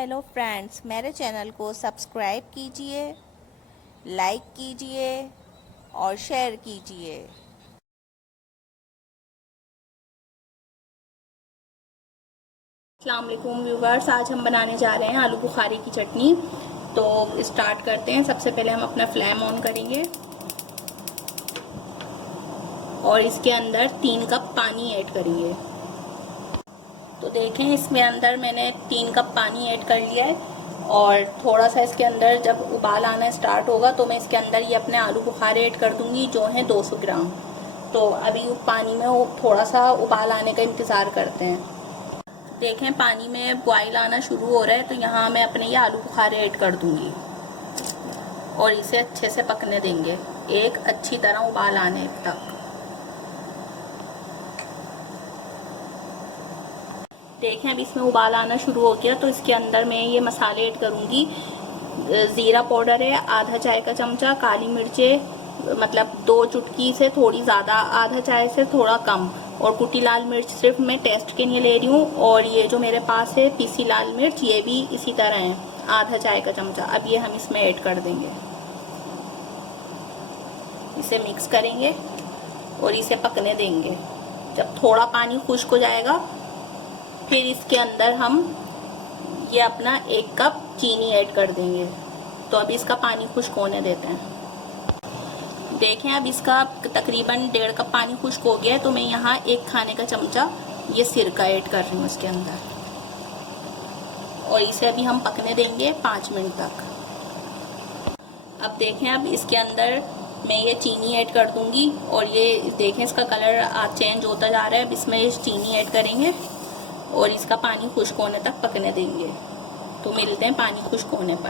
Hello friends, मेरे channel को subscribe कीजिए, लाइक कीजिए और शेयर कीजिए। अस्सलाम वालेकुम व्यूवर्स, आज हम बनाने जा रहे हैं आलू बुखारे की चटनी। तो स्टार्ट करते हैं। सबसे पहले हम अपना फ्लेम ऑन करेंगे और इसके अंदर 3 कप पानी ऐड करेंगे। तो देखें, इसमें अंदर मैंने 3 कप पानी ऐड कर लिया है और थोड़ा सा इसके अंदर जब उबाल आना स्टार्ट होगा तो मैं इसके अंदर ये अपने आलू बुखारे ऐड कर दूंगी, जो हैं 200 ग्राम। तो अभी पानी में थोड़ा सा उबाल आने का इंतज़ार करते हैं। देखें, पानी में बॉईल आना शुरू हो रहा है तो यहाँ मैं अपने ये आलू बुखारे ऐड कर दूंगी और इसे अच्छे से पकने देंगे, एक अच्छी तरह उबाल आने तक। देखें, अब इसमें उबाल आना शुरू हो गया तो इसके अंदर मैं ये मसाले ऐड करूंगी। ज़ीरा पाउडर है आधा चाय का चमचा, काली मिर्चें मतलब 2 चुटकी से थोड़ी ज़्यादा, आधा चाय से थोड़ा कम, और कुटी लाल मिर्च सिर्फ मैं टेस्ट के लिए ले रही हूँ। और ये जो मेरे पास है पीसी लाल मिर्च, ये भी इसी तरह है, आधा चाय का चमचा। अब ये हम इसमें ऐड कर देंगे, इसे मिक्स करेंगे और इसे पकने देंगे। जब थोड़ा पानी खुश्क हो जाएगा फिर इसके अंदर हम ये अपना 1 कप चीनी ऐड कर देंगे। तो अब इसका पानी खुश्क होने देते हैं। देखें, अब इसका तकरीबन 1.5 कप पानी खुश्क हो गया है तो मैं यहाँ 1 खाने का चमचा ये सिरका ऐड कर रही हूँ इसके अंदर और इसे अभी हम पकने देंगे 5 मिनट तक। अब देखें, अब इसके अंदर मैं ये चीनी ऐड कर दूंगी और ये देखें इसका कलर चेंज होता जा रहा है। अब इसमें चीनी ऐड करेंगे और इसका पानी खुश्क होने तक पकने देंगे। तो मिलते हैं पानी खुश्क होने पर।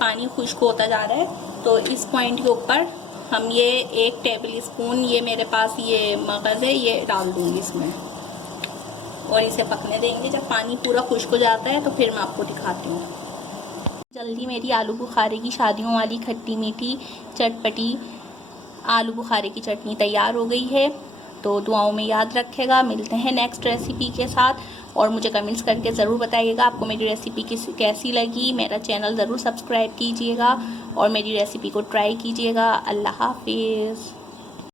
पानी खुश्क होता जा रहा है तो इस पॉइंट के ऊपर हम ये 1 टेबल स्पून, ये मेरे पास ये मगज़ है, ये डाल दूंगी इसमें और इसे पकने देंगे। जब पानी पूरा खुश्क हो जाता है तो फिर मैं आपको दिखाती हूँ। जल्दी मेरी आलू बुखारे की शादियों वाली खट्टी मीठी चटपटी आलू बुखारे की चटनी तैयार हो गई है। तो दुआओं में याद रखेगा। मिलते हैं नेक्स्ट रेसिपी के साथ और मुझे कमेंट्स करके ज़रूर बताइएगा आपको मेरी रेसिपी कैसी लगी। मेरा चैनल ज़रूर सब्सक्राइब कीजिएगा और मेरी रेसिपी को ट्राई कीजिएगा। अल्लाह हाफिज़।